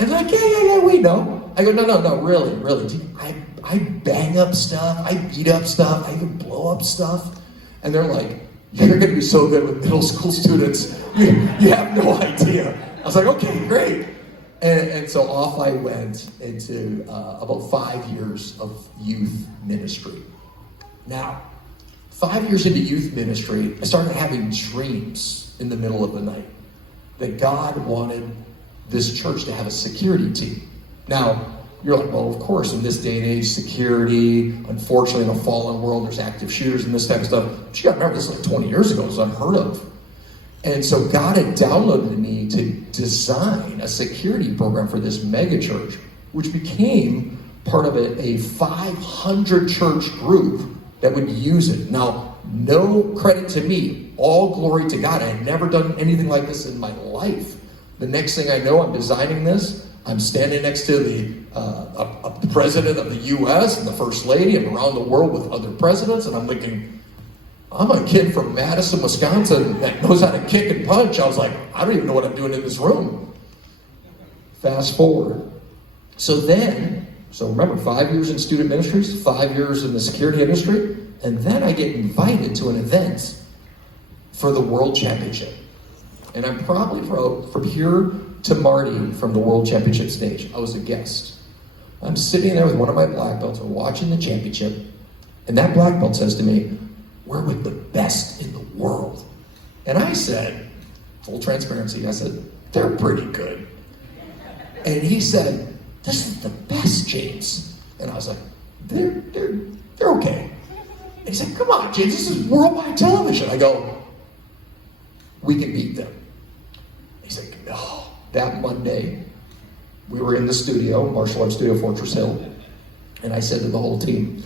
And they're like, yeah, we know. I go, no, really. I bang up stuff, I beat up stuff, I even blow up stuff. And they're like, you're gonna be so good with middle school students. You have no idea. I was like, okay, great. And so off I went into about 5 years of youth ministry. Now, 5 years into youth ministry, I started having dreams in the middle of the night that God wanted this church to have a security team. Now, you're like, well, of course, in this day and age, security, unfortunately, in a fallen world, there's active shooters and this type of stuff. But you gotta remember, this is like 20 years ago. It was unheard of. And so God had downloaded me to design a security program for this mega church, which became part of a 500 church group that would use it. Now, no credit to me, all glory to God. I had never done anything like this in my life. The next thing I know, I'm designing this. I'm standing next to the president of the U.S. and the first lady. I'm around the world with other presidents, and I'm thinking, I'm a kid from Madison, Wisconsin that knows how to kick and punch. I was like, I don't even know what I'm doing in this room. Fast forward. So remember, 5 years in student ministries, 5 years in the security industry, and then I get invited to an event for the World Championship. And I'm probably from here to Marty from the World Championship stage. I was a guest. I'm sitting there with one of my black belts, we're watching the championship, and that black belt says to me, we're with the best in the world. And I said, full transparency, I said, they're pretty good. And he said, this is the best, James. And I was like, they're okay. And he said, come on, James, this is worldwide television. I go, we can beat them. He's like, no. That Monday, we were in the studio, martial arts studio, Fortress Hill, and I said to the whole team,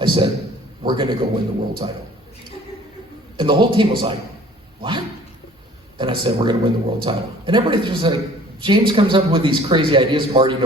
I said, we're gonna go win the world title. And the whole team was like, what? And I said, we're gonna win the world title. And everybody just like, James comes up with these crazy ideas, Marty knows